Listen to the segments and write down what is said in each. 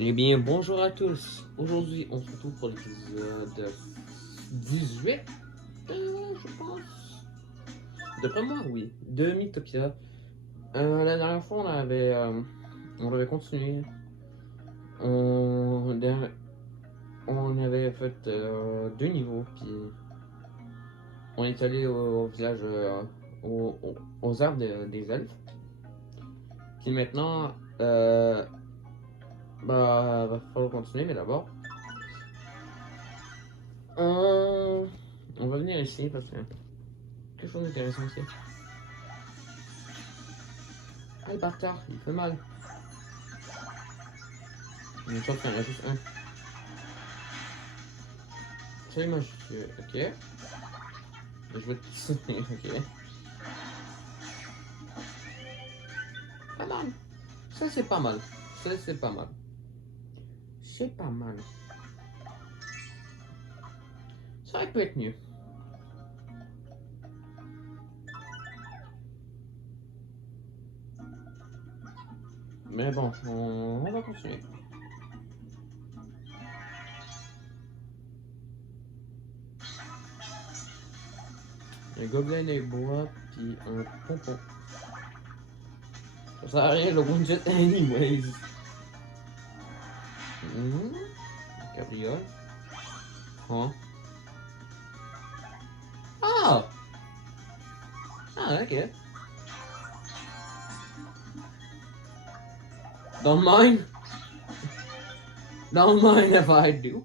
Eh bien, bonjour à tous. Aujourd'hui, on se retrouve pour l'épisode 18, je pense. D'après moi, oui, de Mythopia. La dernière fois, on avait continué. On, on avait fait deux niveaux, puis on est allé au village, aux arbres des elfes. Puis maintenant, va falloir continuer, mais d'abord, on va venir ici parce que quelque chose d'intéressant ici. Ah, le bâtard, il fait mal. Une chance qu'il y en a juste un. Salut, monsieur. Ok. Je vais te ok. Pas mal. Ça, c'est pas mal. Ça, c'est pas mal. C'est pas mal. Ça aurait pu être mieux. Mais bon, on va continuer. Un gobelet de bois, puis un pompon. Ça sert à rien le one jet anyways. Cabriole. Hein? Ah! Ah, ok. Don't mind. Don't mind if I do.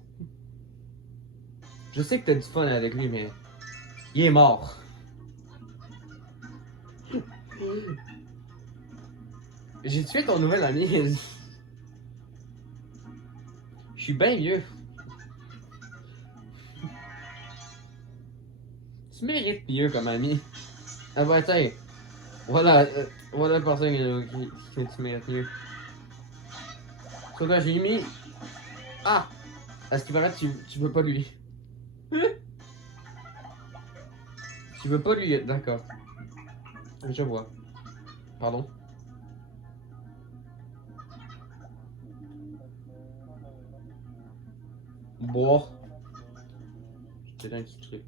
Je sais que t'as du fun avec lui, mais il est mort. J'ai tué ton nouvel ami. Je suis bien mieux. Tu mérites mieux comme ami. Ah bah tiens, voilà le personne qui tu mérites mieux. Sur toi, j'ai mis. Ah! À ce qui paraît, tu veux pas lui. Tu veux pas lui. D'accord. Je vois. Pardon. Bon. J'étais un petit truc.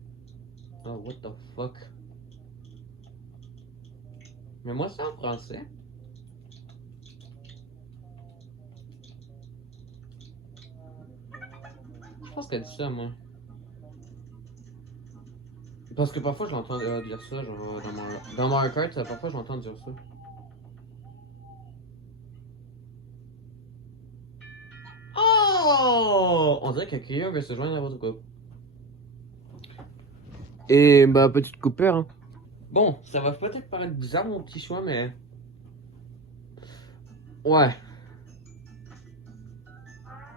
Oh, what the fuck? Mais moi, c'est en français. Je pense qu'elle dit ça, moi. Parce que parfois, je l'entends dire ça, genre dans Mario Kart, parfois, je l'entends dire ça. Oh! On dirait que quelqu'un veut se joindre à votre groupe. Et bah, petite coupure, hein. Bon, ça va peut-être paraître bizarre, mon petit choix, mais. Ouais.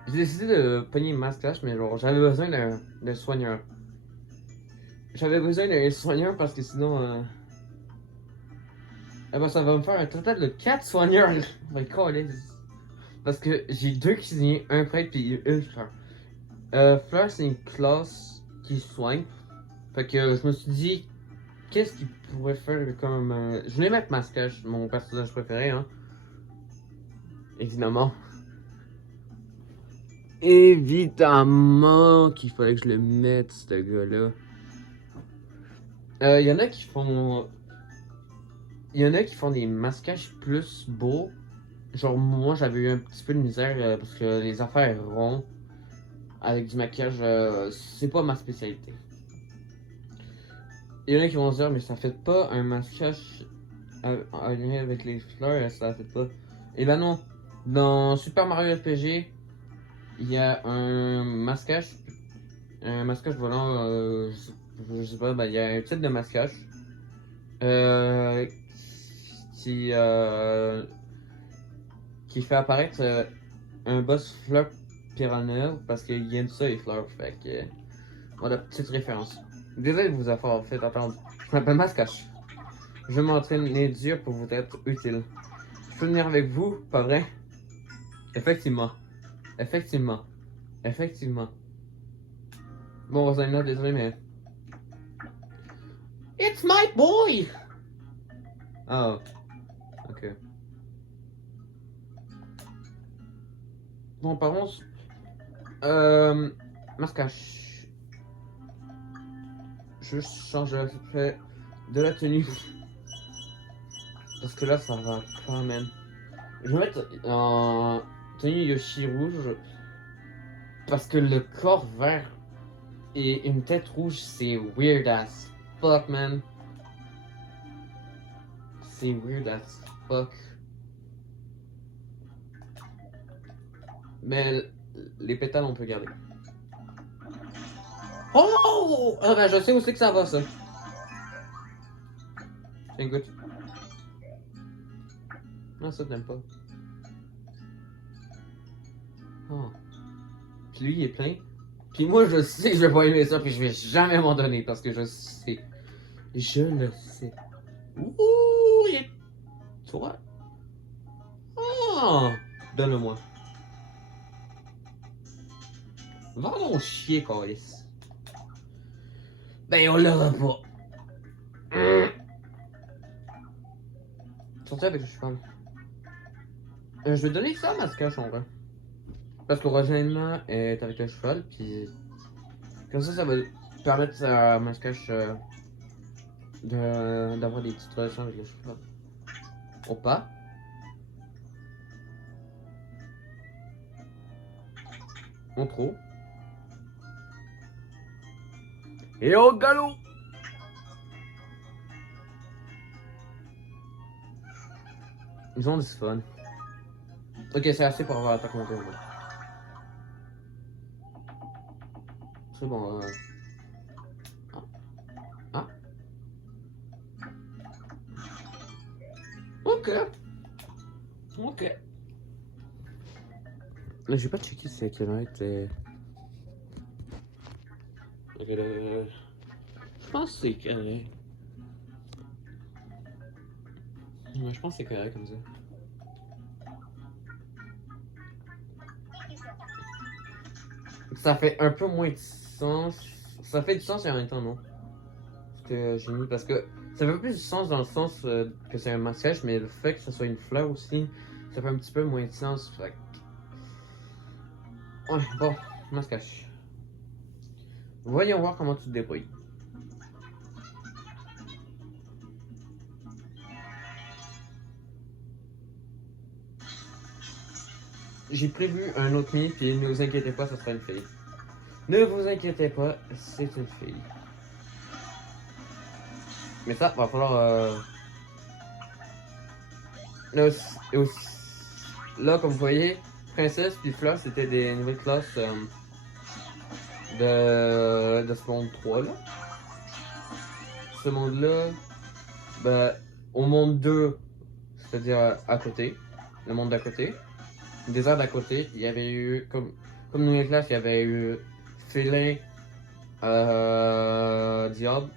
J'ai décidé de pogner une masse clash, mais genre, j'avais besoin d'un soigneur. J'avais besoin d'un soigneur parce que sinon. Eh ben, ça va me faire un total de 4 soigneurs. My God, parce que j'ai deux cuisiniers, un prêtre puis une fleur. Fleur, c'est une classe qui soigne. Fait que je me suis dit, qu'est-ce qu'il pourrait faire comme. Je voulais mettre Mascache, mon personnage préféré, hein. Évidemment. Évidemment qu'il fallait que je le mette, ce gars-là. Il y en a qui font. Il y en a qui font des masquages plus beaux. Genre, moi, j'avais eu un petit peu de misère parce que les affaires ronds avec du maquillage, c'est pas ma spécialité. Il y en a qui vont se dire, mais ça fait pas un masquage en lien avec les fleurs, ça fait pas. Et ben non, dans Super Mario RPG, il y a un masquage volant, je sais pas, ben, il y a un type de masquage euh, qui, euh, qui fait apparaître un boss fleur piranha parce qu'il aime ça les fleurs, fait que voilà, petite référence. Désolé de vous avoir fait attendre. Je m'appelle Mascache. Je m'entraîner dur pour vous être utile. Je peux venir avec vous, pas vrai? Effectivement. Effectivement. Effectivement. Bon, Rosalina, désolé, mais. It's my boy! Oh, ok. Bon, par contre, masquage. Je change de la tenue. Parce que là, ça va pas, man. Je vais mettre en tenue Yoshi rouge. Parce que le corps vert et une tête rouge, c'est weird as fuck, man. C'est weird as fuck. Mais les pétales, on peut garder. Oh! Ah ben, je sais où c'est que ça va, ça. Tiens, goûte. Non, ça, t'aimes pas. Oh. Puis lui, il est plein. Puis moi, je sais que je vais pas aimer ça, puis je vais jamais m'en donner, parce que je sais. Je le sais. Ouh, il est... Toi? Oh! Donne-le-moi. Va donc chier, Calis. Ben, on l'aura pas. Sorti avec le cheval. Je vais donner ça à Mascache en vrai. Parce que l'originellement est avec le cheval, puis comme ça va permettre à Mascache d'avoir des petites relations avec le cheval. Au pas. En trop. Et au galop! Ils ont du fun. Ok, c'est assez pour avoir attaque montée. C'est bon. Ah. Ok. Ok. Mais j'ai pas checké si c'est quelle heure était. Je pense que c'est carré. Ouais, je pense que c'est carré comme ça. Ça fait un peu moins de sens. Ça fait du sens et en même temps non. Ce que j'ai mis parce que ça fait plus du sens dans le sens que c'est un masquage, mais le fait que ce soit une fleur aussi, ça fait un petit peu moins de sens. Fait ouais, bon, masquage. Voyons voir comment tu te débrouilles. J'ai prévu un autre nid, puis ne vous inquiétez pas, ça sera une fille. Ne vous inquiétez pas, c'est une fille. Mais ça, va falloir... Là, comme vous voyez, Princesse puis Fleur, c'était des nouvelles classes de ce monde 3 là. Ce monde-là, ben, au monde 2, c'est-à-dire à côté, le monde d'à côté, le désert d'à côté, il y avait eu, comme nouvelle classe, il y avait eu Félin, Diable,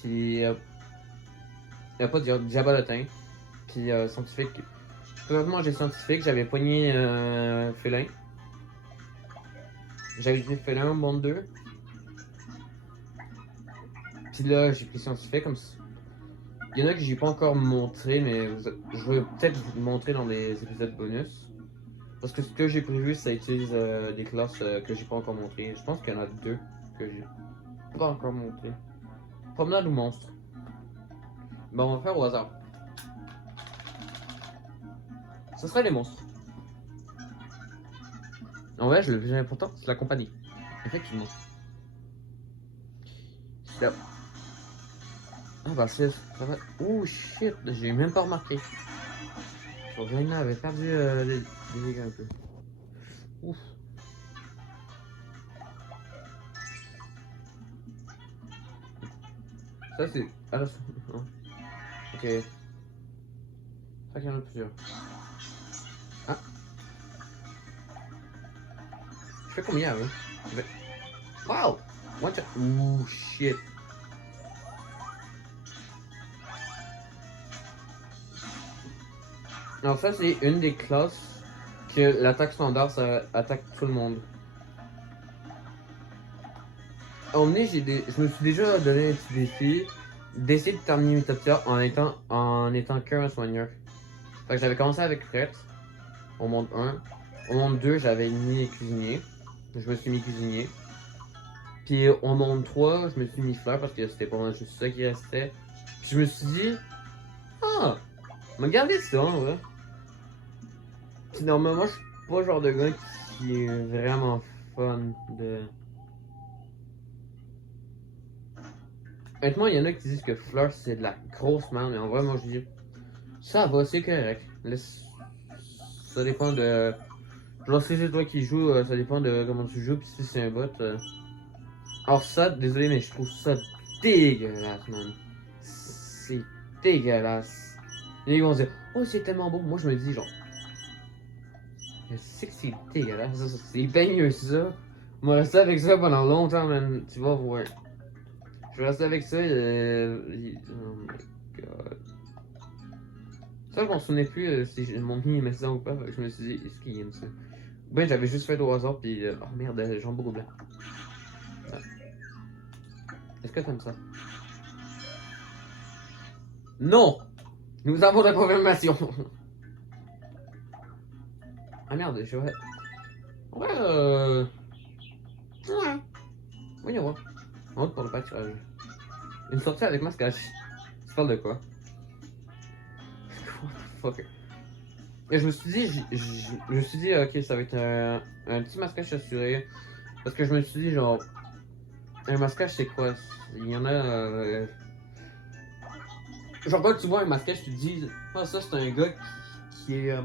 puis pas Diable, Diabolotin, puis scientifique. Présentement, j'ai scientifique, j'avais pogné Félin. J'avais pris Félin au monde 2. Puis là, j'ai pris scientifique comme ça. Il y en a que j'ai pas encore montré, mais je vais peut-être vous montrer dans des épisodes bonus. Parce que ce que j'ai prévu, ça utilise des classes que j'ai pas encore montrées. Je pense qu'il y en a deux que j'ai pas encore montrées. Promenade ou monstre? Bon, on va faire au hasard. Ce serait les monstres. En vrai, le plus important, c'est la compagnie. Effectivement. Là. Ah bah c'est... Ça va... Oh shit, j'ai même pas remarqué. Jordan avait perdu des dégâts un peu. Ouf. Ça c'est... Ah là, ok. Ça qu'il y en a plusieurs. Ah. Je fais combien eux? Wow! What the... Ouh shit. Alors ça c'est une des classes que l'attaque standard ça attaque tout le monde. À un moment donné, je me suis déjà donné un petit défi d'essayer de terminer mes top tiers en étant qu'un soigneur. Fait que j'avais commencé avec Fred au monde 1. Au monde 2, j'avais mis cuisinier. Je me suis mis cuisinier. Puis au monde 3, je me suis mis fleur parce que c'était pas mal juste ça qui restait. Puis je me suis dit, ah, m'a gardé ça, ouais. Puis normalement, je suis pas le genre de gars qui est vraiment fun de. Honnêtement, il y en a qui disent que fleur c'est de la grosse merde, mais en vrai, moi je dis, ça va, c'est correct. Ça dépend de. Genre, si c'est toi qui joues, ça dépend de comment tu joues, puis si c'est un bot. Alors, ça, désolé, mais je trouve ça dégueulasse, man. C'est dégueulasse. Les gens vont dire, oh, c'est tellement beau. Moi, je me dis, genre, je sais que c'est dégueulasse. C'est bien mieux ça. On va rester avec ça pendant longtemps, man. Tu vas voir. Je vais rester avec ça. Oh my god. Ça, je m'en souvenais plus si mon ami aimait ça ou pas. Je me suis dit, est-ce qu'il aime ça? Ben, j'avais juste fait au hasard, puis oh merde, jambon au blanc. Ah. Est-ce que t'aimes ça? Non! Nous avons la confirmation! Ah merde, je vais. Ouais, Ouais. Voyons voir. On vote pour le pâturage. Une sortie avec masquage. Tu parles de quoi? What the fuck? Et je me suis dit, je me suis dit, ok, ça va être un petit masquage assuré. Parce que je me suis dit, genre, un masquage c'est quoi? Il y en a. Genre, quand tu vois un masquage, tu te dis, ah, ça c'est un gars qui est.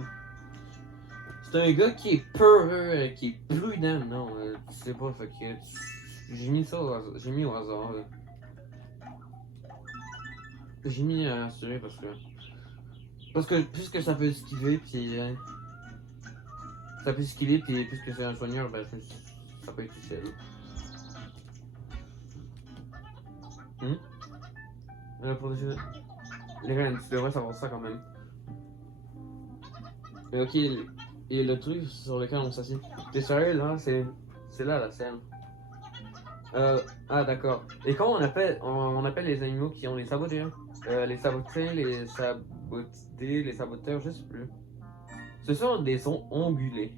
C'est un gars qui est peureux, qui est prudent. Non, tu sais pas, fait que. J'ai mis ça au hasard. J'ai mis au hasard. J'ai mis assuré parce que. Parce que plus que ça peut esquiver, puis. Ça peut esquiver, puis plus que c'est un soigneur, ben ça peut être utile. Pour les reines, tu devrais savoir ça quand même. Mais ok, et le truc sur lequel on s'assied. T'es sérieux là? C'est là la scène. Ah d'accord. Et quand on appelle les animaux qui ont les saboteurs? Les saboteurs, les saboteurs, je sais plus. Ce sont des sons ongulés.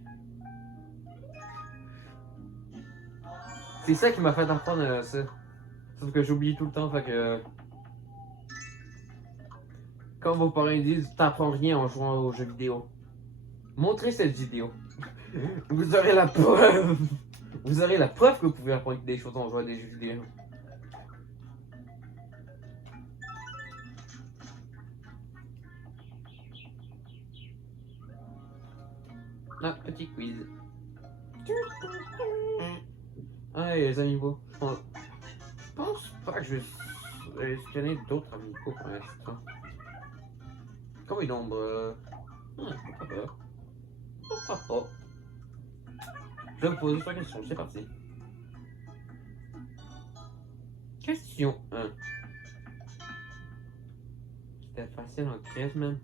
C'est ça qui m'a fait apprendre ça. Sauf que j'oublie tout le temps, fait que. Quand vos parents disent t'apprends rien en jouant aux jeux vidéo, montrez cette vidéo. Vous aurez la preuve. Vous aurez la preuve que vous pouvez apprendre des choses en jouant à des jeux vidéo. Ah, petit quiz. Ah, et les amigos. Je pense pas que je vais scanner d'autres amigos pour l'instant. Comme une ombre. Pourquoi pas? Pourquoi pas? Je vais vous poser 3 questions, c'est parti. Question 1. C'était facile en crise, man.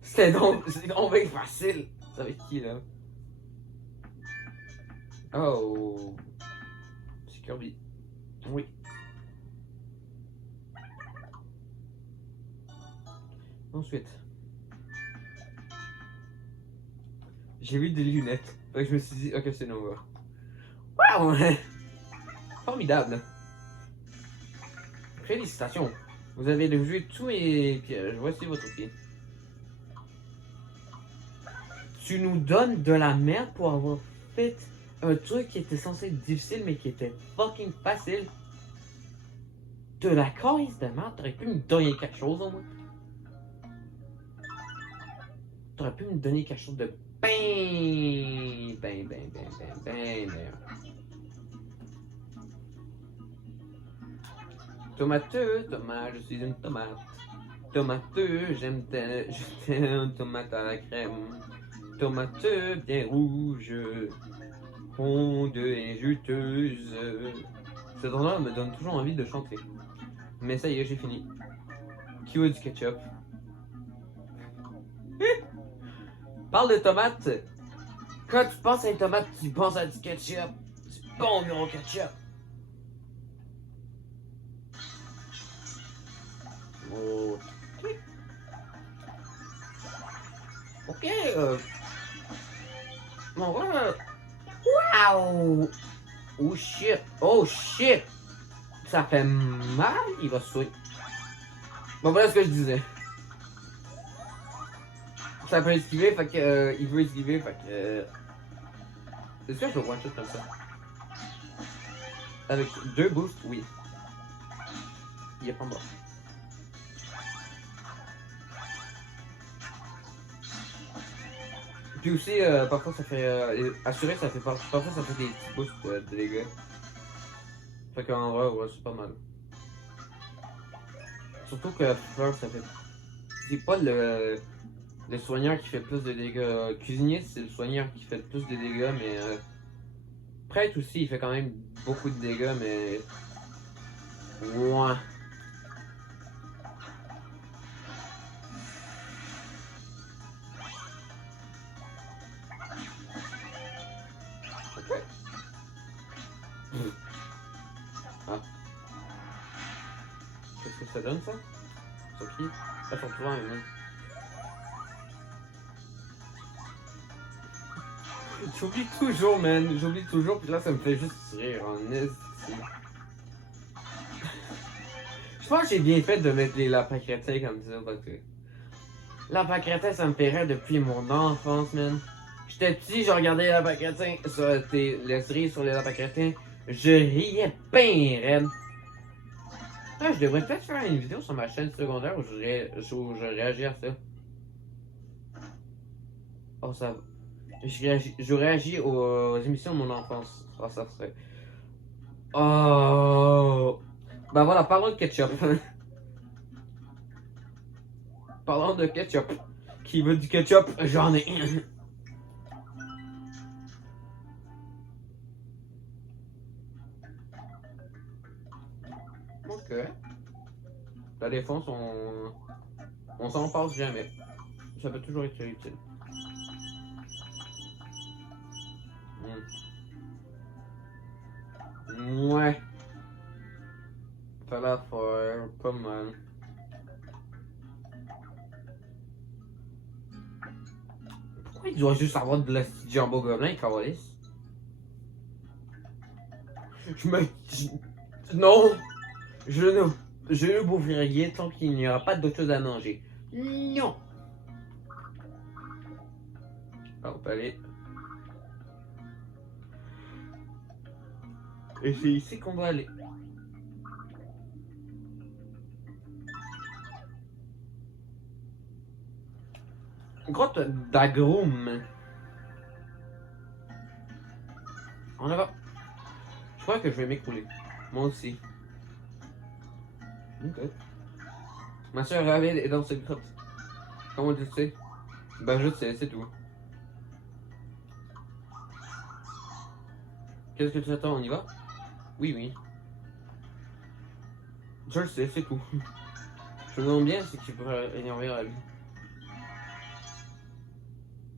C'est donc bien facile. Ça va être qui là? Oh. C'est Kirby. Oui. Ensuite. J'ai vu des lunettes. Fait que je me suis dit, ok, c'est Nova. Waouh! Formidable. Félicitations. Vous avez joué tous mes pièges. Voici votre pied. Tu nous donnes de la merde pour avoir fait un truc qui était censé être difficile mais qui était fucking facile. De la calice de merde, t'aurais pu me donner quelque chose au moins. T'aurais pu me donner quelque chose de ben meilleur. Tomateux, tomate, je suis une tomate. Tomateux, j'aime une tomate à la crème. Tomateux, bien rouge, ronde et juteuse. Ce endroit me donne toujours envie de chanter. Mais ça y est, j'ai fini. Qui veut du ketchup? Parle de tomates. Quand tu penses à une tomate, tu penses à du ketchup. Du bon gros ketchup. Oh. Ok. Bon, waouh! Oh shit! Oh shit! Ça fait mal, il va se sauter. Bon, voilà ce que je disais. Ça peut esquiver, fait que il veut esquiver, fait que. Est-ce que je le one-shot comme ça? Avec 2 boosts, oui. Il est pas mort. Puis aussi, parfois ça fait. Assurer, ça fait parfois ça fait des petits boosts de dégâts. Fait qu'en vrai, ouais, c'est pas mal. Surtout que Fleur, ça fait. C'est pas le soigneur qui fait plus de dégâts. Cuisinier, c'est le soigneur qui fait plus de dégâts, mais. Prêtre aussi, il fait quand même beaucoup de dégâts, mais. Ouais. Ok. Ah. Qu'est-ce que ça donne, ça? Sur qui? Ah, sur toi, mais. J'oublie toujours, man. J'oublie toujours, puis là, ça me fait juste rire en esti. Je pense que j'ai bien fait de mettre les lapins crétins comme ça, parce que. Lapins crétins, ça me fait rire depuis mon enfance, man. J'étais petit, je regardais les lapins crétins sur les séries sur les lapins crétins. Je riais bien raide. Ah, je devrais peut-être faire une vidéo sur ma chaîne secondaire où je réagis à ça. Oh, ça. Je réagis aux émissions de mon enfance. Oh, ça serait. Oh. Bah voilà, parlons de ketchup. Parlons de ketchup. Qui veut du ketchup? J'en ai. Ok. La défense, on s'en passe jamais. Ça peut toujours être utile. Ouais. Fallait faire pas mal. Pourquoi il doit juste avoir de la jumbo gobelin, Carolis? Je me. Non! Je ne. Je ne boufferai rien tant qu'il n'y aura pas d'autre chose à manger. Non! Alors, on peut aller. Et c'est ici qu'on doit aller. Grotte d'Agrum. On y va. Je crois que je vais m'écrouler. Moi aussi. Ok. Ma soeur Ravel est dans cette grotte. Comment tu sais? Ben je sais, c'est tout. Qu'est-ce que tu attends? On y va? Oui, oui. Je le sais, c'est tout. Je me demande bien ce qui pourrait énerver à lui.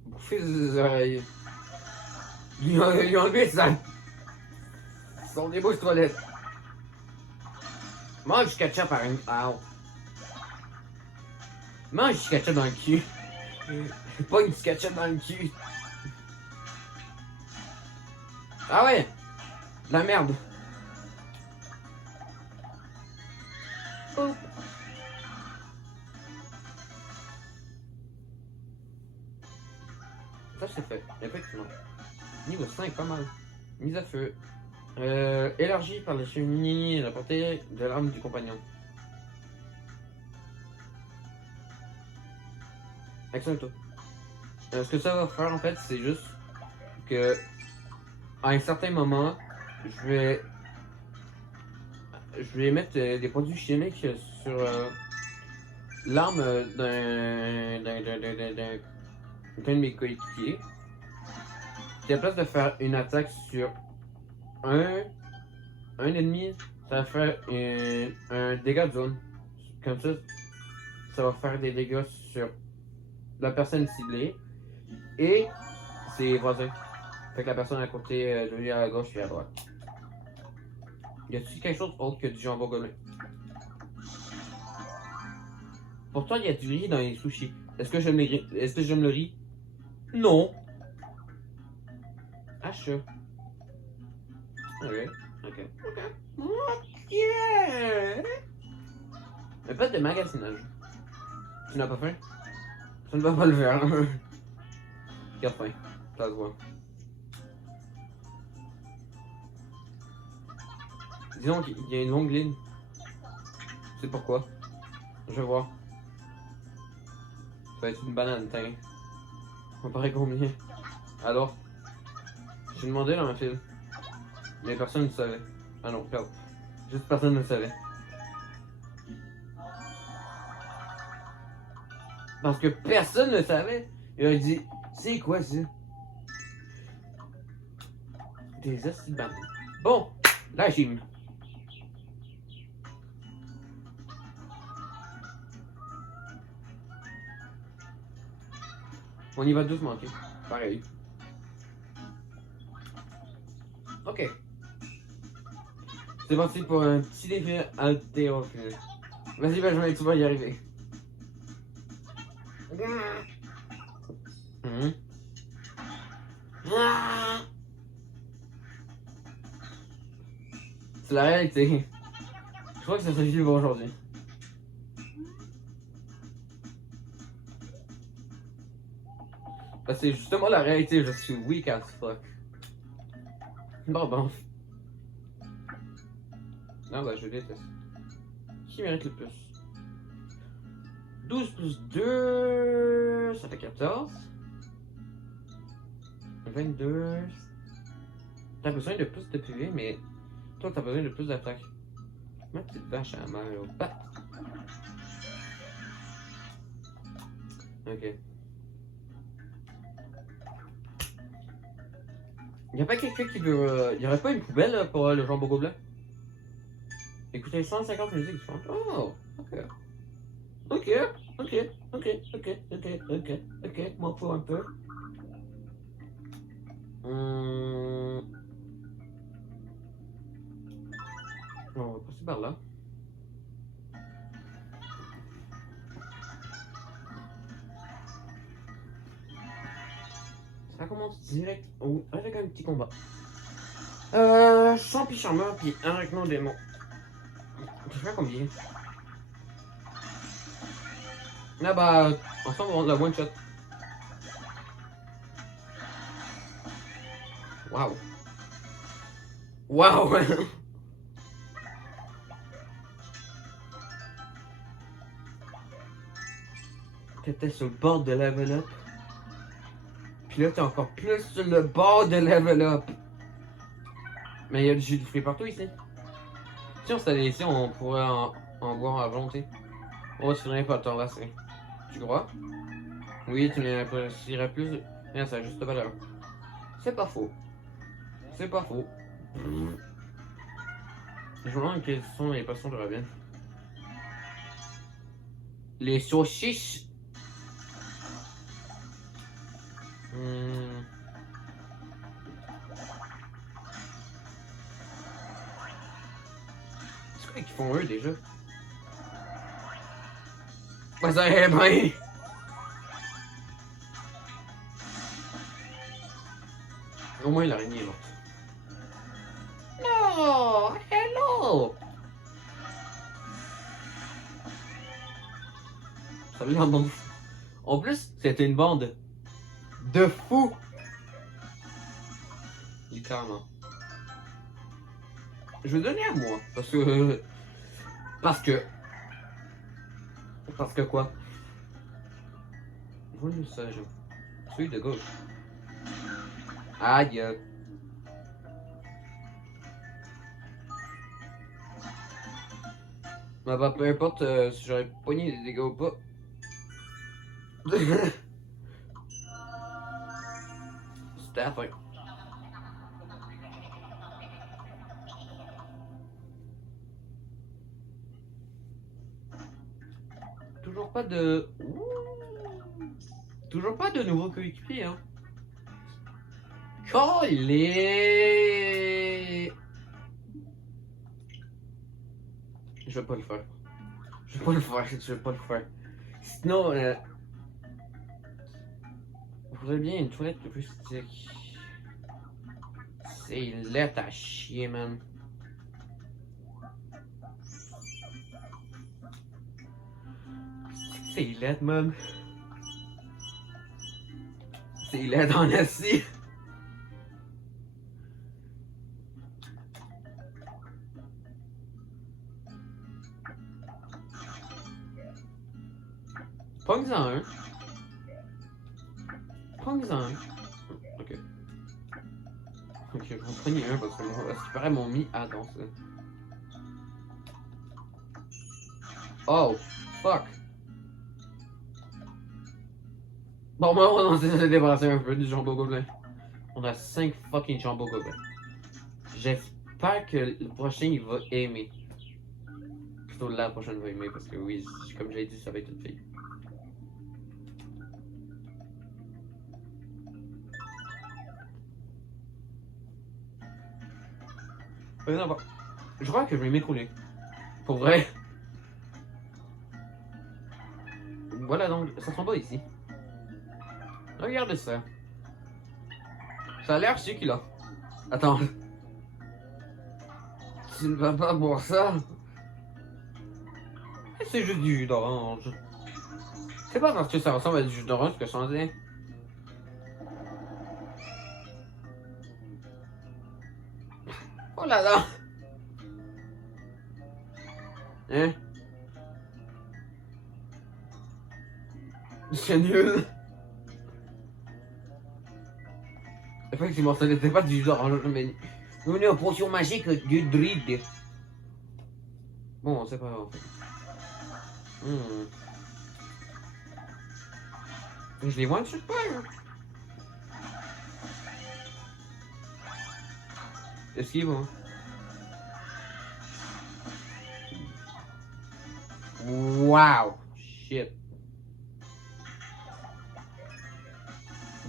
Bouffer ses oreilles. Ils ont enlevé son débouche toilette. Mange du ketchup par une. Ow. Mange du ketchup dans le cul. Pas du ketchup dans le cul. Ah ouais! De la merde. Oh. Ça c'est fait, effectivement. Niveau 5, pas mal. Mise à feu. Élargie par la cheminée la portée de l'arme du compagnon. Action toi. Ce que ça va faire en fait, c'est juste que à un certain moment, je vais mettre des produits chimiques sur l'arme d'un de mes coéquipiers. Puis à la place de faire une attaque sur un ennemi, ça va faire un dégât de zone. Comme ça va faire des dégâts sur la personne ciblée et ses voisins. Fait que la personne à côté de lui à gauche et à droite. Y a-t-il quelque chose autre que du jambon gobelin? Pourtant, il y a du riz dans les sushis. Est-ce que j'aime le riz? Non. cache, ça. Ok. Ok. Ok. Ok. Mais pas de magasinage. Tu n'as pas faim? Tu ne vas pas le faire. Qui a faim? Ça se voit. Disons qu'il y a une longue ligne. C'est pourquoi. Je vais voir. Ça va être une banane, tiens. On paraît combien? Alors? J'ai demandé dans ma file. Mais personne ne savait. Ah non, regarde. Juste personne ne savait. Parce que personne ne savait. Il a dit, c'est quoi ça? Des hosties de bananes. Bon, là j'ai mis. On y va doucement, ok? Pareil. Ok. C'est parti pour un petit défi haltérophile. Vas-y Benjamin, tu vas y arriver. C'est la réalité. Je crois que ça suffit pour aujourd'hui. Bah, c'est justement la réalité, je suis weak as fuck. Bon. Non, bah, je déteste. Qui mérite le plus? 12 plus 2, ça fait 14. 22. T'as besoin de plus de PV, mais toi, t'as besoin de plus d'attaque. Ma petite vache à mal au bat. Ok. Y'a pas quelqu'un qui veut. Y'aurait pas une poubelle pour le jambon gobelin? Écoutez 150 musiques différentes. Oh, ok. Ok, ok, ok, ok, ok, ok, ok, m'en faut un peu. On va passer par là. Ça commence direct avec un petit combat. Champi charmeur puis un recno démon. Je fais combien? Là bah, ensemble on la one shot. Waouh. Waouh. T'étais sur le bord de level up. Puis là t'es encore plus sur le bord de level up. Mais il y a du jus de fruits partout ici. Si on s'allait ici, on pourrait en boire avant, tu sais. On va se finir par t'enlacer. Tu crois? Oui, tu m'apprécierais plus. Mais ça a juste valeur. C'est pas faux. C'est pas faux. Je me demande quelles sont les poissons de Raven. Les saucisses. C'est quoi qu'ils font eux déjà? Bah ça est bien! Au moins l'araignée est morte. Non! Hello! Ça l'air bon. En plus, c'était une bande de fous! Littéralement. Je vais donner à moi. Parce que. Parce que quoi? Oui, ça, je. Celui de gauche. Aïe. Bah, peu importe si j'aurais pogné des dégâts ou pas. C'était la fin. Toujours pas de. Toujours pas de nouveaux coéquipiers, hein. Collé. Je vais pas le faire. Je vais pas le faire. Je vais pas le faire. Sinon, il faudrait bien une toilette plus stick. C'est laid à chier, man. C'est laid, man. C'est laid en assis. Pogne-en un. Pogne-en un. Ok. Ok, je vais en prendre un parce que ce qui paraît m'ont mis à danser. Oh, fuck. Bon, moi, on s'est débarrassé un peu du jambon gobelin. On a 5 fucking jambon gobelins. J'espère que le prochain il va aimer. Plutôt la prochaine va aimer parce que oui, comme j'ai dit, ça va être une fille. Non, bon. Je crois que je vais m'écrouler. Pour vrai. Voilà donc, ça sent pas ici. Regardez ça. Ça a l'air succulent. Attends. Tu ne vas pas boire ça? C'est juste du jus d'orange. C'est pas parce que ça ressemble à du jus d'orange que j'en ai. Oh là là! Hein? C'est nul! Effectivement, ça n'était pas du jus d'orange, mais... Nous, une potion magique du druide. Bon, c'est pas grave en fait. Je les one-shot pas, hein. Esquive, hein. Wow! Shit.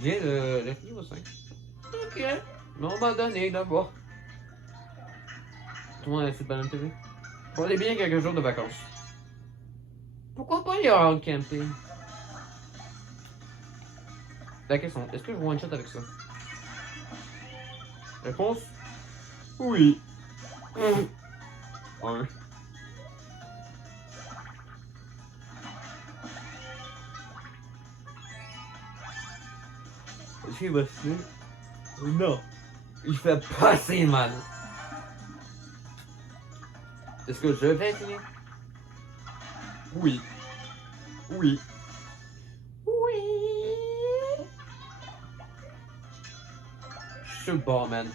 J'ai le niveau 5. Ok. Mais on va donner d'abord. Tout le monde a assez de banane TV. Pour aller bien quelques jours de vacances. Pourquoi pas y avoir camping? La question, est-ce que je one-shot avec ça? Réponse? Oui. Un. Est-ce qu'il va se faire? Non. Il fait pas assez mal. Est-ce que je vais essayer? Oui. Oui. Oui. Je suis bon, man.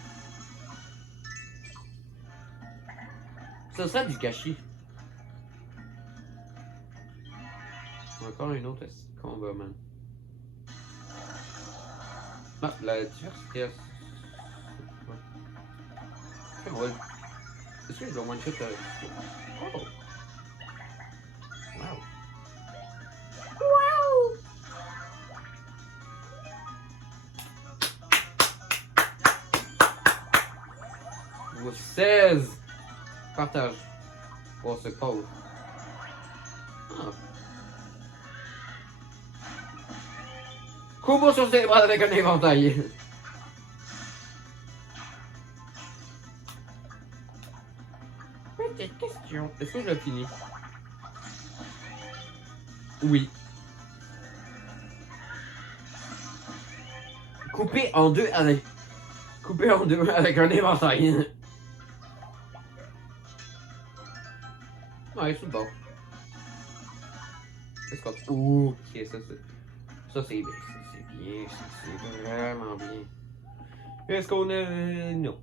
Ce serait du gâchis. Encore une autre combat, man. Ah, la diversité. Ouais. Est-ce que je dois one-shot avec... Oh! Wow! Wow! Niveau 16! Partage. Oh, c'est pauvre. Ah. Combo sur ses bras avec un éventail. Petite question. Est-ce que je l'ai fini? Oui. Coupé en deux avec... Coupé en deux avec un éventail. Ouais, c'est bon. Est-ce qu'on... Ok, ça c'est... Ça c'est bien. C'est bien. C'est vraiment bien. Est-ce qu'on a... Non.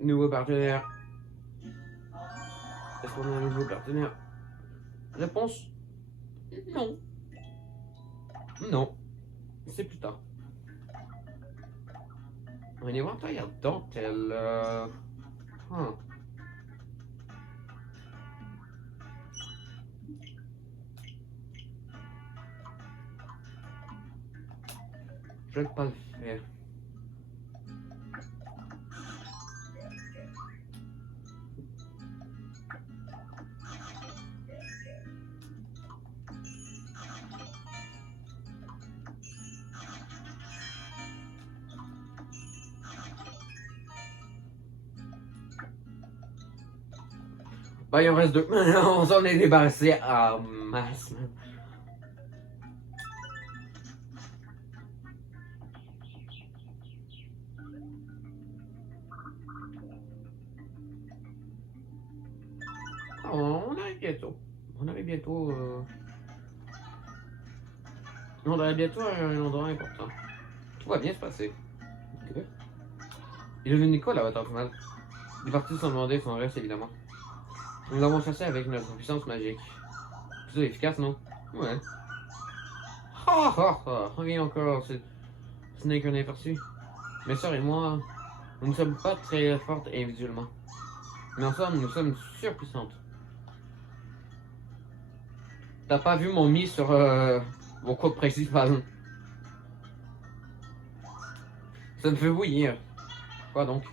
Nouveau partenaire. Est-ce qu'on a un nouveau partenaire? Réponse? Non. Non. C'est plus tard. Un éventail à dentelle. Je vais pas le faire. Ben, il en reste 2. On s'en est débarrassé en masse, man. On arrive bientôt. On arrive bientôt. On arrive bientôt à un endroit important. Tout va bien se passer. Ok. Il est devenu quoi l'avatar final? Les parties sont demandées son reste évidemment. Nous l'avons chassé avec notre puissance magique. Plutôt efficace, non? Ouais. Ha ha ha! Reviens encore, ce n'est qu'un aperçu. Mes soeurs et moi, nous ne sommes pas très fortes individuellement. Mais ensemble, nous sommes surpuissantes. T'as pas vu mon mis sur mon code principal? Ça me fait bouillir. Quoi donc?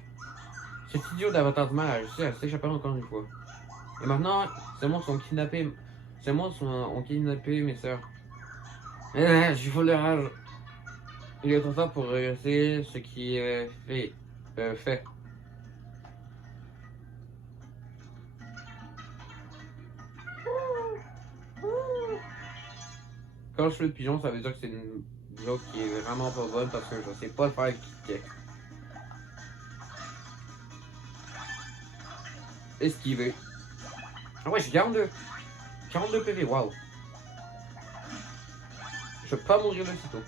Cet idiot d'avatar de mal a réussi à s'échapper encore une fois. Et maintenant, ces monstres ont kidnappé. Ces monstres ont kidnappé mes sœurs. J'ai fou le rage. Il est trop tard pour réussir ce qui est fait. Quand je fais le pigeon, ça veut dire que c'est une joke qui est vraiment pas bonne parce que je sais pas le faire kicker. Esquiver. Ah ouais, j'ai 42. 42 PV, waouh. Je peux pas mourir de sitôt.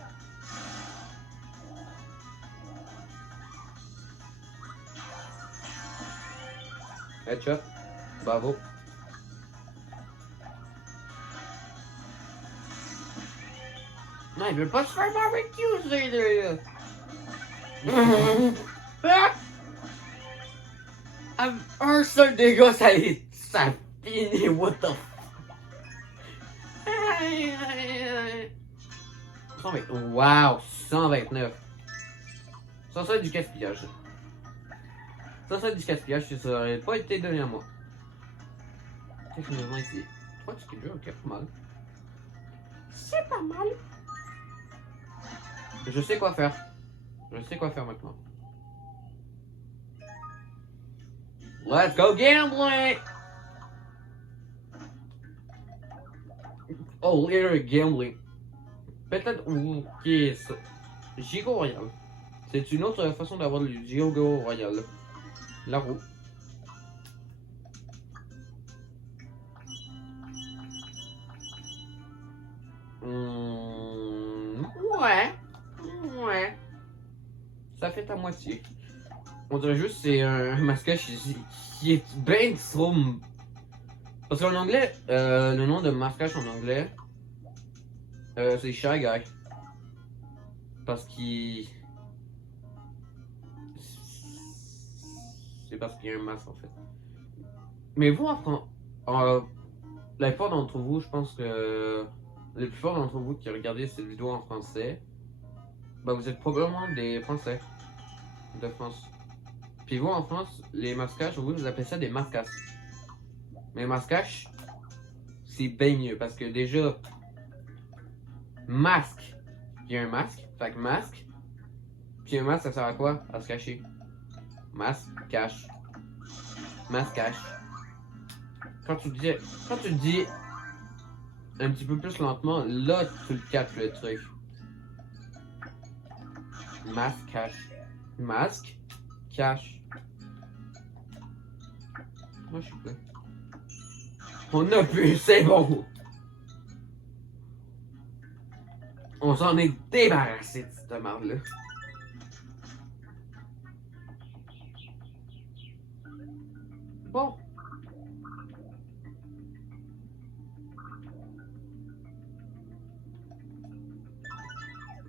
Headshot. Bravo. Non, il veut pas se faire barbecue, c'est un seul dégât, ça finit, what the f... 120, wow, 129. Ça serait du gaspillage. Ça serait du gaspillage si ça aurait pas été donné à moi. Qu'est-ce que finalement ici? 3 petits cubes, ok, pas mal. C'est pas mal. Je sais quoi faire. Je sais quoi faire maintenant. Let's go gambling! Oh, later gambling. Peut-être, ok, ça. Gigo Royal. C'est une autre façon d'avoir le Gigo Royal. La roue. Ouais. Ouais. Ça fait à moitié. On dirait juste que c'est un mascotte qui est bien trop... Parce qu'en anglais, le nom de mascotte en anglais, c'est Shy Guy. Parce qu'il... C'est parce qu'il y a un masque en fait. Mais vous, la plupart d'entre vous, je pense que... La plupart d'entre vous qui regardez cette vidéo en français, bah vous êtes probablement des Français de France. Puis vous en France, les mascaches, vous appelez ça des mascasses. Mais mascache, c'est bien mieux parce que déjà, masque, il y a un masque, fait que masque, puis un masque ça sert à quoi? À se cacher. Masque, cache. Masque, cache. Quand tu dis un petit peu plus lentement, là tu le captes le truc. Masque, cache. Masque, cache. Moi je suis prêt. On a pu, c'est bon. On s'en est débarrassé de cette merde-là. Bon.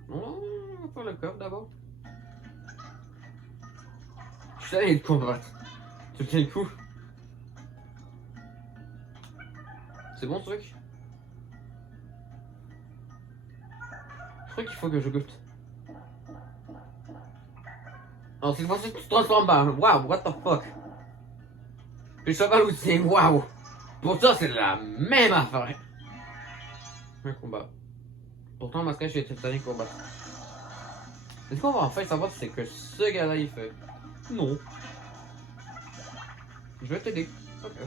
On va faire le coffre d'abord. Je suis allé le combattre. Tu tiens le coup. C'est bon ce truc? Je crois qu'il faut que je goûte. Alors cette fois-ci tu te transformes en... Wow, what the fuck? Le cheval aussi, wow! Pour ça c'est la même affaire! Un combat. Pourtant masquage j'ai été tanné combat. Est-ce qu'on va enfin savoir si c'est que ce gars-là il fait? Non. Je vais t'aider. Ok.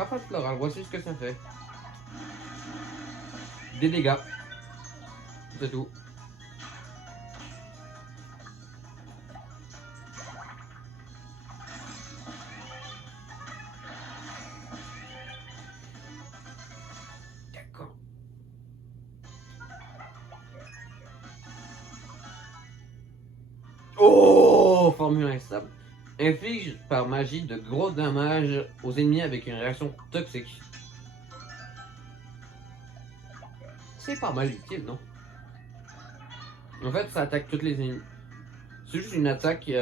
Rafale florale, voici ce que ça fait. Des dégâts. C'est tout. D'accord. Oh! Formule instable. Inflige par magie de gros dommages aux ennemis avec une réaction toxique. C'est pas mal utile, non? En fait, ça attaque toutes les ennemis. C'est juste une attaque qui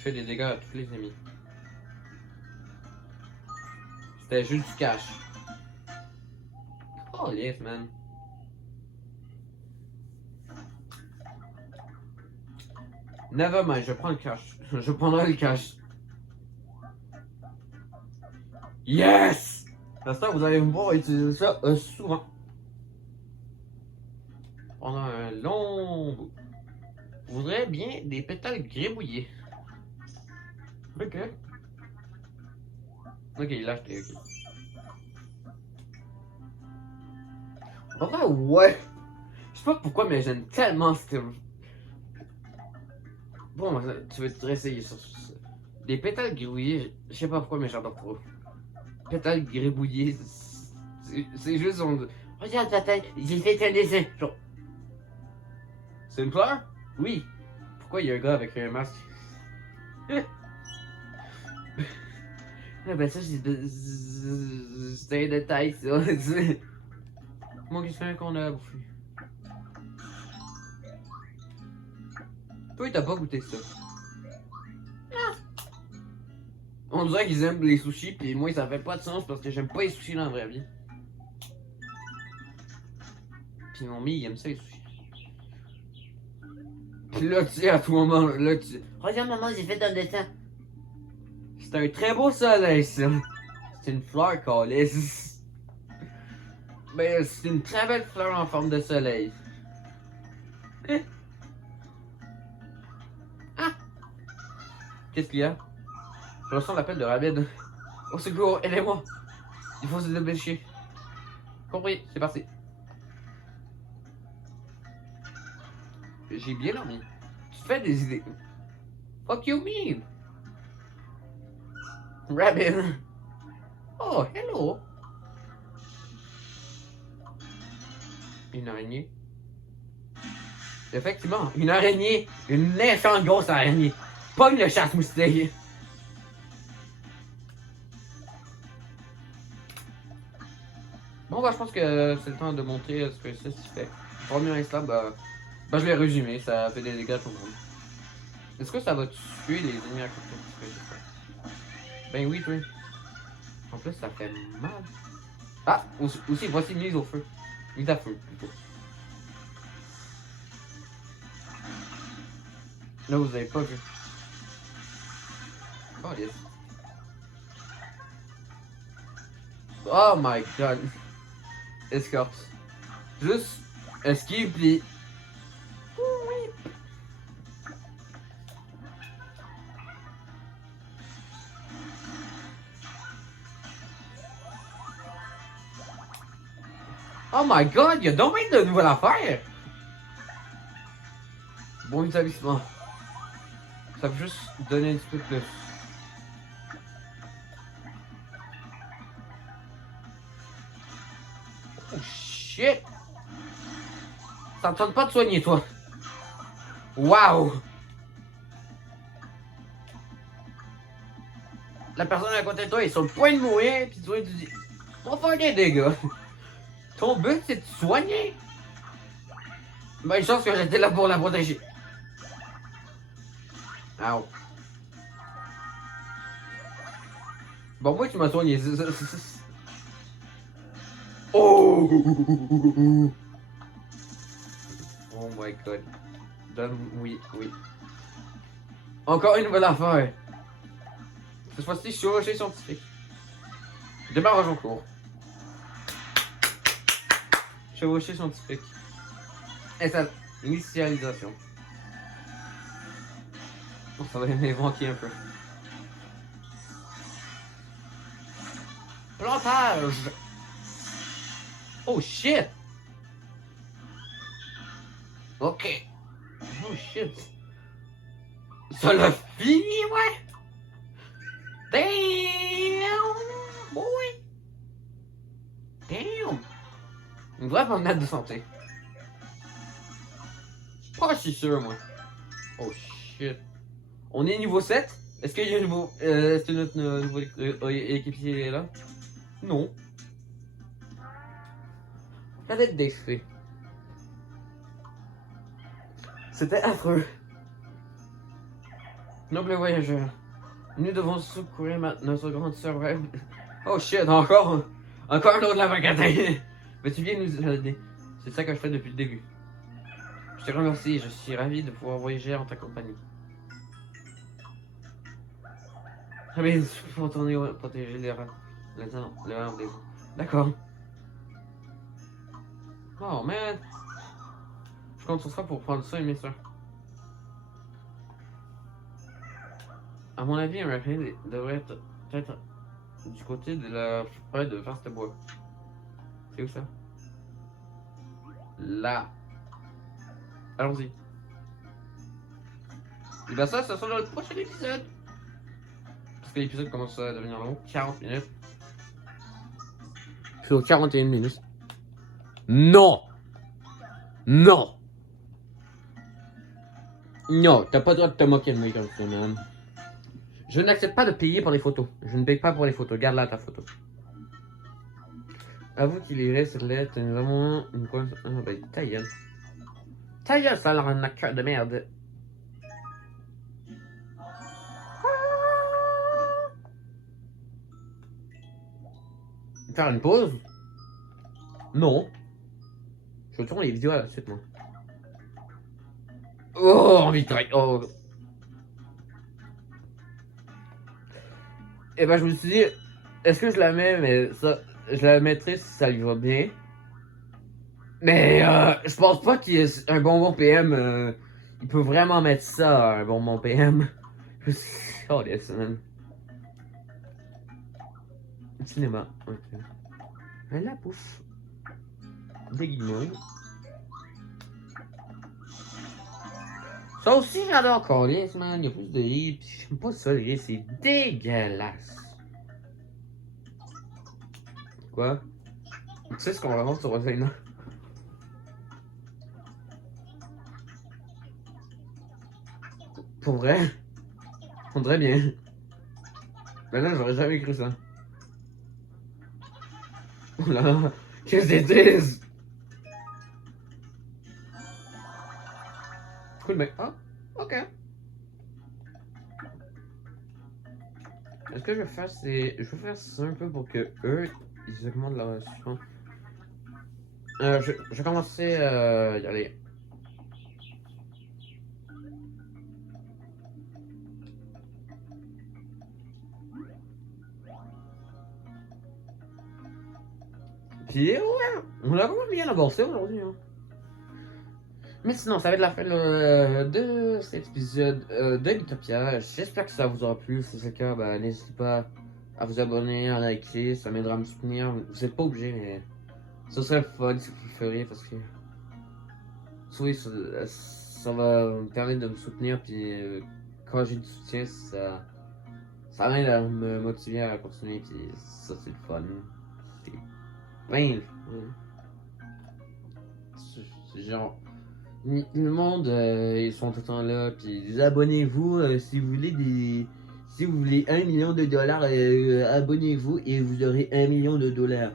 fait des dégâts à tous les ennemis. C'était juste du cash. Oh yes, man. Nevermind, je prends le cash. Je prendrai le cash. Yes! L'instant, vous allez me voir utiliser ça souvent. Pendant un long bout. Je voudrais bien des pétales gribouillés. Ok. Ok, il l'a acheté, ok. En vrai, ouais. Je sais pas pourquoi, mais j'aime tellement ce. Bon, tu veux te réessayer sur ça. Des pétales gribouillés, je sais pas pourquoi, mais j'adore trop. Pétales gribouillés, c'est juste on. Regarde ta tête, j'ai fait un dessin. Genre. C'est une fleur? Oui. Pourquoi il y a un gars avec un masque? Ah ben ça c'est un détail ça. Moi qui sais qu'on a bouffé. Toi t'as pas goûté ça. On dirait qu'ils aiment les sushis pis moi ça fait pas de sens parce que j'aime pas les sushis dans la vraie vie. Pis mon mie il aime ça les sushis. Pis là tu sais à tout moment là tu. Regarde maman j'ai fait un dessin. C'est un très beau soleil ça. C'est une fleur calice. Ben c'est une très belle fleur en forme de soleil. Ah! Qu'est-ce qu'il y a? Je ressens l'appel de Rabid. Au secours, aidez-moi! Il faut se dépêcher. Compris, c'est parti. J'ai bien dormi. Tu te fais des idées. Fuck you mean? Rabid. Oh, hello! Une araignée. Effectivement, une araignée. Une méchante grosse araignée. Pogne le chasse-moustique. Bon, bah, je pense que c'est le temps de montrer ce que ça fait. Premier instant, bah, je l'ai résumé, ça fait des dégâts tout le monde. Est-ce que ça va tuer les ennemis à côté? Ben oui, toi. En plus, ça fait mal. Ah, aussi voici une mise au feu. Mise à feu, plutôt. Là, vous avez pas vu. Oh, yes. Oh my god. Escorte. Juste esquive, puis. Oh my god, il y a donc bien de nouvelles affaires! Bon établissement. Ça peut juste donner un petit peu plus. Oh shit! Ça me tente pas de soigner, toi. Wow! La personne à côté de toi est sur le point de mourir, pis toi, tu dis, on va faire des dégâts. Ton but, c'est de soigner? Ben, une chance que j'étais là pour la protéger. Ow. Bon, moi, tu m'as soigné. Oh! Oh my god. Donne, oui, oui. Encore une nouvelle affaire. Cette fois-ci, chirurgie scientifique. Démarrage en cours. Chirurgie scientifique. Initialisation. Oh, ça va m'évoquer un peu. Plantage! Oh shit! Ok. Oh shit. Ça l'a fini, ouais! Damn! Boy! Damn! Une vraie promenade de santé. Pas si sûr, moi. Oh shit. On est niveau 7? Est-ce qu'il y a un nouveau. Est-ce que notre nouveau équipier est là? Non. La tête des fées. C'était affreux. Noble voyageur. Nous devons secourir notre grande sœur. Oh shit, encore un autre lavacatin. Mais tu viens nous aider. C'est ça que je fais depuis le début. Je te remercie, je suis ravi de pouvoir voyager en ta compagnie. Très bien, il faut retourner protéger les rats. Le rendez-vous. D'accord. Oh man. Je compte sur ça pour prendre ça et mes soeurs. À mon avis, un rapide devrait être peut-être du côté de la forêt de Vaste-Bois. C'est où ça? Là. Allons-y. Et ben ça sera dans le prochain épisode. Parce que l'épisode commence à devenir long. 40 minutes. Je suis aux 41 minutes. Non! Non! Non, t'as pas le droit de te moquer de moi comme ça, man. Je n'accepte pas de payer pour les photos. Je ne paye pas pour les photos. Garde là ta photo. Avoue qu'il irait cette lettre. Nous avons une quoi? Ah ben, ta gueule. Ta gueule, ça a l'air un cœur de merde. Faire une pause? Non. Je tourne les vidéos à la suite, moi. Oh, envie de travailler. Oh. Et ben, je me suis dit, est-ce que je la mets, mais ça, je la mettrai si ça lui va bien. Mais je pense pas qu'il y ait un bonbon PM. Il peut vraiment mettre ça, un bonbon PM. Oh, yes, man. Cinéma, ok. La bouffe. Des guimauves. Ça aussi, j'adore encore les man. Il y a plus de riz. Pis j'aime pas ça, les riz. C'est dégueulasse. Quoi? Tu sais ce qu'on raconte sur Rosalina? Pour vrai? On dirait bien. Mais là, j'aurais jamais cru ça. Oh là, que c'est triste! Cool, mais. Ah, ok. Ce que je vais faire, c'est. Je vais faire ça un peu pour que eux, ils augmentent leur ration. Je vais commencer à y aller. Puis, ouais, on a vraiment bien avancé aujourd'hui. Hein. Mais sinon, ça va être la fin de cet épisode de Litopia. J'espère que ça vous aura plu. Si c'est le cas, bah, n'hésitez pas à vous abonner, à liker. Ça m'aidera à me soutenir. Vous n'êtes pas obligé, mais ce serait fun si vous le feriez parce que. Oui, ça va me permettre de me soutenir. Puis quand j'ai du soutien, ça m'aide à me motiver à continuer. Puis ça, c'est le fun. C'est bien le fun. C'est genre. Le monde, ils sont tout le temps là, puis abonnez-vous si vous voulez des... Si vous voulez 1 million de dollars, abonnez-vous et vous aurez 1 million de dollars.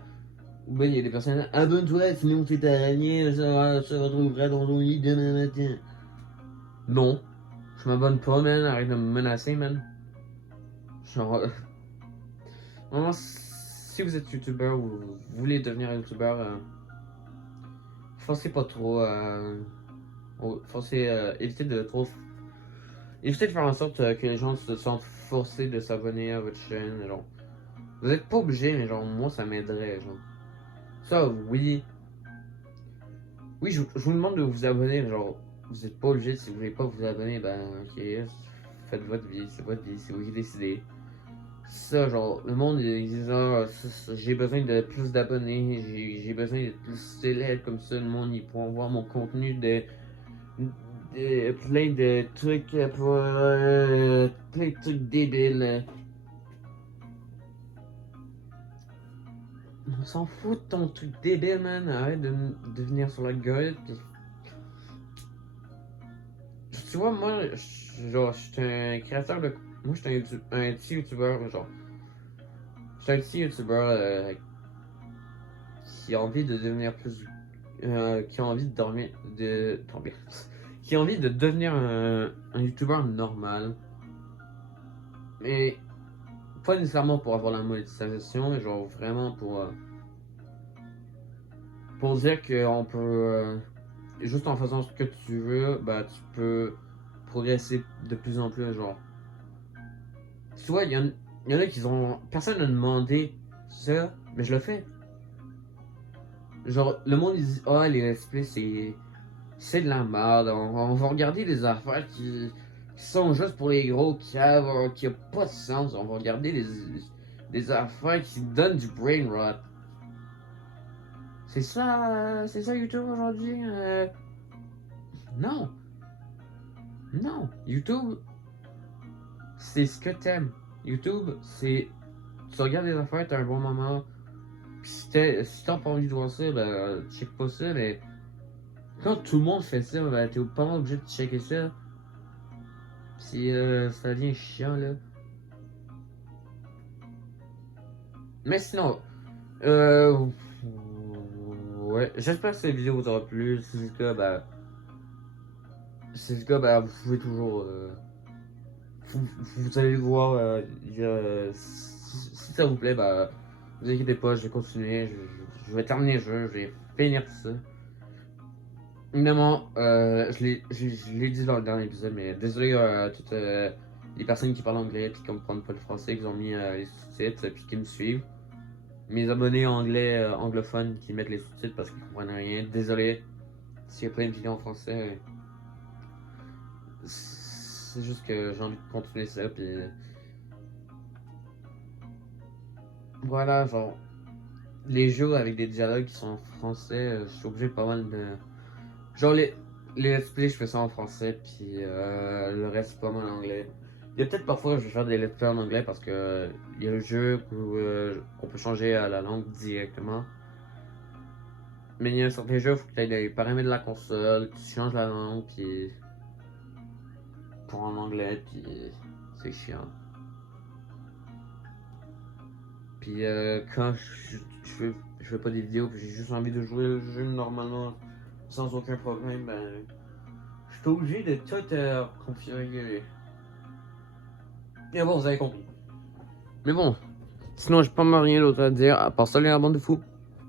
Ou bien il y a des personnes, abonne-toi sinon tu t'araignée, ça retrouvera dans ton lit demain matin. Non, je m'abonne pas, man, arrête de me menacer, man. Genre, vraiment, si vous êtes youtubeur ou vous voulez devenir youtubeur, forcez pas trop, forcez, évitez de trop. Évitez de faire en sorte que les gens se sentent forcés de s'abonner à votre chaîne. Genre. Vous êtes pas obligé, mais genre, moi ça m'aiderait. Genre. Ça, oui. Oui, je vous demande de vous abonner, mais genre, vous êtes pas obligé. Si vous voulez pas vous abonner, ben, ok, faites votre vie, c'est votre vie, c'est vous qui décidez. ça, genre, le monde, ils disent, ah, j'ai besoin de plus d'abonnés, j'ai besoin de plus célèbre comme ça, le monde, ils pourront voir mon contenu de plein de trucs, plein de trucs débiles. On s'en fout de ton truc débile, man, arrête de venir sur la gueule, pis... Tu vois, moi, genre, je suis un créateur de... Moi, je suis un petit youtubeur, genre... Je suis un petit youtubeur qui a envie de devenir plus... qui a envie de dormir... Dormir... qui a envie de devenir un youtubeur normal. Mais... Pas nécessairement pour avoir la monétisation, mais genre vraiment pour dire qu'on peut... juste en faisant ce que tu veux, bah tu peux progresser de plus en plus, genre... Tu vois, il y en a qui ont... Personne n'a demandé ça, mais je le fais. Genre, le monde, il dit, ah, les let's play, c'est de la merde. On va regarder les affaires qui sont juste pour les gros caves, qui a pas de sens. On va regarder les affaires qui donnent du brain rot. C'est ça YouTube aujourd'hui? Non. Non. YouTube, c'est ce que t'aimes. YouTube, c'est... Tu regardes les affaires, t'as un bon moment. Pis si t'as pas envie de voir ça, ben, check pas ça, mais... Quand tout le monde fait ça, ben, t'es pas mal obligé de checker ça. Pis ça devient chiant, là. Mais sinon, ouais, j'espère que cette vidéo vous aura plu. Si c'est le cas, ben... Si c'est le cas, ben, vous pouvez toujours... vous allez le voir, si ça vous plaît, bah, vous inquiétez pas, je vais continuer, je vais terminer le jeu, je vais finir tout ça. Évidemment, je l'ai dit dans le dernier épisode, mais désolé à toutes les personnes qui parlent anglais et qui comprennent pas le français, qui ont mis les sous-titres et qui me suivent. Mes abonnés anglais, anglophones qui mettent les sous-titres parce qu'ils comprennent rien, désolé s'il y a plein de vidéos en français. C'est juste que j'ai envie de continuer ça, puis voilà, genre, les jeux avec des dialogues qui sont en français, je suis obligé pas mal de... Genre, les let's play, je fais ça en français, puis le reste, pas mal en anglais. Il y a peut-être parfois, je vais faire des let's play en anglais parce que il y a le jeu où on peut changer à la langue directement. Mais il y a certains jeux, il faut que tu aies les paramètres de la console, tu changes la langue, puis pour en anglais, puis c'est chiant. Puis quand je fais pas des vidéos, puis j'ai juste envie de jouer le jeu normalement, sans aucun problème, ben, je suis obligé de tout configurer. Mais bon, vous avez compris. Mais bon, sinon j'ai pas mal rien d'autre à dire, à part ça, les bande de fous.